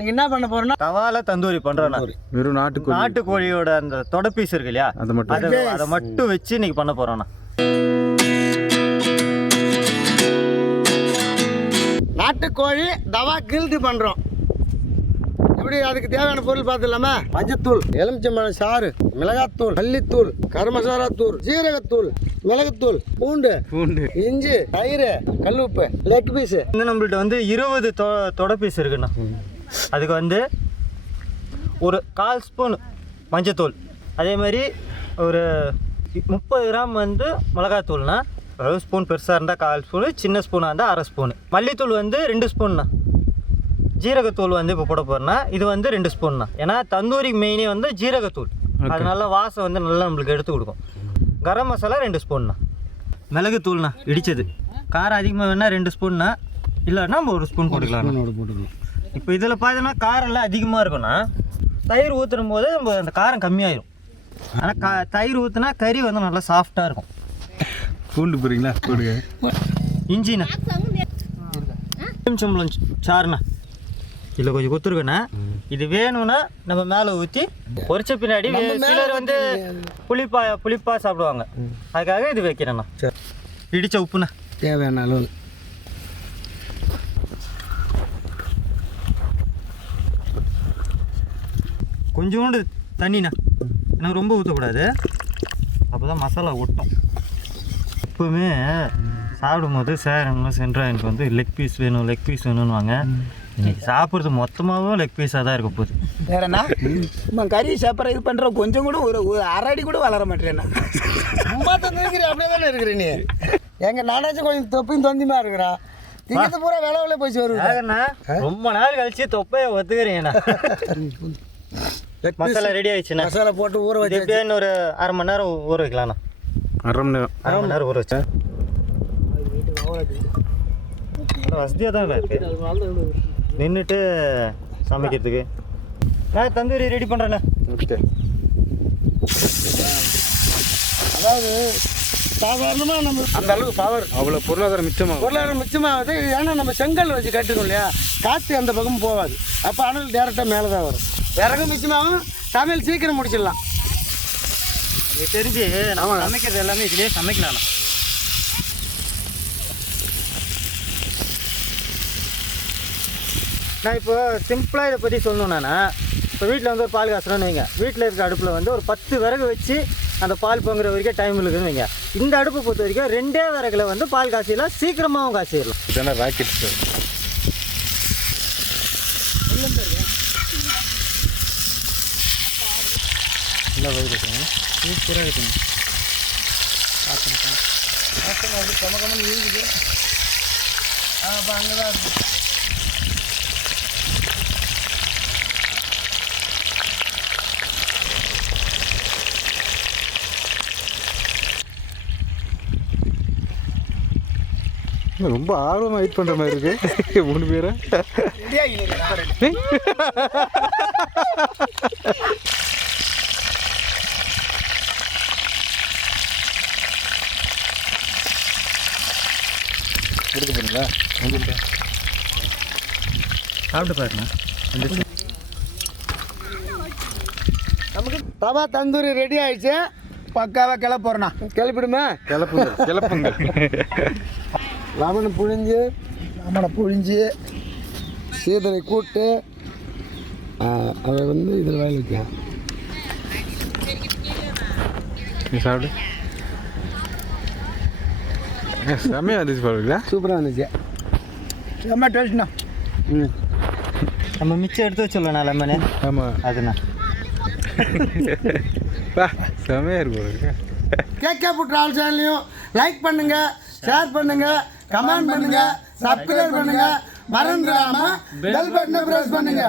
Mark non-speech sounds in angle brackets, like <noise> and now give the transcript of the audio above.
நீங்கள் என்ன பண்ண போகிறோன்னா தவால தந்தூரி பண்றோம். வெறும் நாட்டுக்கோழி. நாட்டுக்கோழியோட அந்த தொட பீஸ் இருக்கு இல்லையா? அதை மட்டும். அதை மட்டும் வச்சு இன்னைக்கு பண்ண போறோம் நான். நாட்டுக்கோழி தவா கில்டு பண்ணுறோம் எப்படி அதுக்கு தேவையான பொருள் பார்த்துலாமா மஞ்சத்தூள் எலுமிச்சம்பழம் சாறு மிளகாத்தூள் மல்லித்தூள் கரம் மசாலா தூள் ஜீரகத்தூள் மிளகுத்தூள் பூண்டு பூண்டு. இஞ்சி தயிர் கல் உப்பு லெக் பீஸு. இந்த நம்மள்ட்ட வந்து இருபது தொ தொட பீஸ் இருக்குண்ணா. அதுக்கு வந்து ஒரு கால் ஸ்பூன் மஞ்சத்தூள். அதே மாதிரி ஒரு முப்பது கிராம் வந்து மிளகாத்தூள்னா அதாவது ஸ்பூன் பெருசாக இருந்தால் கால் ஸ்பூனு சின்ன ஸ்பூனாக இருந்தால் அரை ஸ்பூனு. மல்லித்தூள் வந்து ரெண்டு ஸ்பூன்ண்ணா. ஜீரகத்தூள் வந்து இப்போ போட போகிறேன்னா இது வந்து ரெண்டு ஸ்பூன் தான் ஏன்னா தந்தூரி மெயினே வந்து ஜீரகத்தூள். அது நல்ல வாசம் வந்து நல்லா நம்மளுக்கு எடுத்து கொடுக்கும். கரம் மசாலா ரெண்டு ஸ்பூன்ண்ணா. மிளகுத்தூள்ண்ணா இடிச்சது. காரம் அதிகமாக வேணால் ரெண்டு ஸ்பூன்னா இல்லைன்னா நம்ம ஒரு ஸ்பூன் போட்டுக்கலாம் போட்டுக்கலாம். இப்போ இதில் பார்த்தீங்கன்னா காரம்லாம் அதிகமாக இருக்கும்னா தயிர் ஊற்றும் போது நம்ம அந்த காரம் கம்மியாயிரும். ஆனால் கா தயிர் ஊற்றுனா கறி வந்து நல்லா சாஃப்டாக இருக்கும். பூண்டு போறீங்களா போடுங்க. இஞ்சிண்ணா எலுமிச்சம்பழம் சாருண்ணா இதில் கொஞ்சம் குத்துருக்குண்ணா. இது வேணும்னா நம்ம மேலே ஊற்றி பொரிச்ச பின்னாடி சிலர் வந்து புளிப்பா புளிப்பா சாப்பிடுவாங்க. அதுக்காக இது வைக்கிறேண்ணா. இடிச்ச உப்புண்ணா. தேவையான அளவு. கொஞ்சோண்டு தண்ணிண்ணா. எனக்கு ரொம்ப ஊற்றக்கூடாது அப்போ தான் மசாலா ஒட்டும். எப்பவுமே சாப்பிடும்போது சார் என்ன சென்றா எனக்கு வந்து லெக் பீஸ் வேணும் லெக் பீஸ் வேணும்னுவாங்க. இன்னைக்கு சாப்பிட்றது மொத்தமாகவும் லெக் பீஸாக தான் இருக்க போகுது. வேறண்ணா நம்ம கறி சாப்பிட்ற இது பண்ணுற கொஞ்சம் கூட ஒரு ஒரு அரை அடி கூட வளர மாட்டேறேண்ணா சும்மா தந்துருக்கிறீ அப்படியே தானே இருக்கிற நீ? எங்க நானாச்சும் கொஞ்சம் தொப்பியும் தொந்தியுமா இருக்கிறா. திங்கிறது பூரா வேலை வேலை போய் ஏகண்ணா ரொம்ப நாள் கழிச்சு தொப்பையை ஒத்துக்கிறீங்கண்ணா. மசாலா ரெடி ஆயிடுச்சுண்ணா மசாலா போட்டு ஊற வச்சு எப்படியா இன்னொரு அரை மணி நேரம் ஊற வைக்கலாம்ண்ணா. அரை மணி நேரம். அரை மணி நேரம் ஊற வச்சேன் வசதியாக தான் இருக்கு. நின்றுட்டு சமைக்கிறதுக்கு. நான் தந்தூரி ரெடி பண்ணுறேண்ணே ஓகே அதாவது சாதாரணமாக நம்ம அந்த அளவுக்கு பவர் அவ்வளோ பொருளாதாரம் மிச்சமாகும். பொருளாதாரம் மிச்சமாகுது. ஏன்னா நம்ம செங்கல் வச்சு கட்டுறோம் இல்லையா? காற்று அந்த பக்கம் போகாது. அப்போ அனல் டேரெக்டாக மேலே தான் வரும். விறகு மிச்சமாகும். சமையல் சீக்கிரம் முடிச்சிடலாம். எனக்கு தெரிஞ்சு நம்ம சமைக்கிறது எல்லாமே இதுலேயே சமைக்கலாம். நான் இப்போ சிம்பிளாக இதை பற்றி சொல்லணும்னா இப்போ வீட்டில் வந்து ஒரு பால் காசுறோன்னு வைங்க. வீட்டில் இருக்க அடுப்பில் வந்து ஒரு பத்து விறகு வச்சு அந்த பால் பொங்குற வரைக்கும் டைம் இருக்குதுன்னு வைங்க. இந்த அடுப்பை பொறுத்த வரைக்கும் ரெண்டே விறகுல வந்து பால் காய்ச்சிடலாம். சீக்கிரமாகவும் காய்ச்சிடலாம். இதெல்லாம் ராக்கெட் நல்லா வகுது சூப்பராக இருக்குங்க அப்போ அங்கே தான் இருக்கு. ரொம்ப ஆர்வமாக வெயிட் பண்ணுற மாதிரி இருக்கு. மூணு பேரை. எடுக்க போறீங்களா சாப்பிட்டு பாருங்க. நமக்கு தவா தந்தூரி ரெடி ஆயிடுச்சு. பக்காவாக கிளப்ப போகிறேண்ணா கிளப்பிடுமா? கிளப்புங்க கிளப்புங்க. லெமன் புழிஞ்சு லெமனை புழிஞ்சு சீதனை கூட்டு. அதை வந்து இதில் வாயில் வைக்கலாம் நீ சாப்பிடு. ஏ, செம்மையா இருந்துச்சு பாருங்களா <laughs> சூப்பராக இருந்துச்சு. செம்ம டேஸ்ட்ண்ணா ம். நம்ம மிச்சம் எடுத்து வச்சிடலாம் லெமனு ஆமாம் அதுண்ணா. பா செம்மையா இருக்கு பாருங்க. கேக்கே புட் ஆல் சேனலையும் லைக் பண்ணுங்க ஷேர் பண்ணுங்க கமெண்ட் பண்ணுங்க சப்ஸ்கிரைப் பண்ணுங்க. மறந்துடாம பெல் பட்டனை பிரஸ் பண்ணுங்க.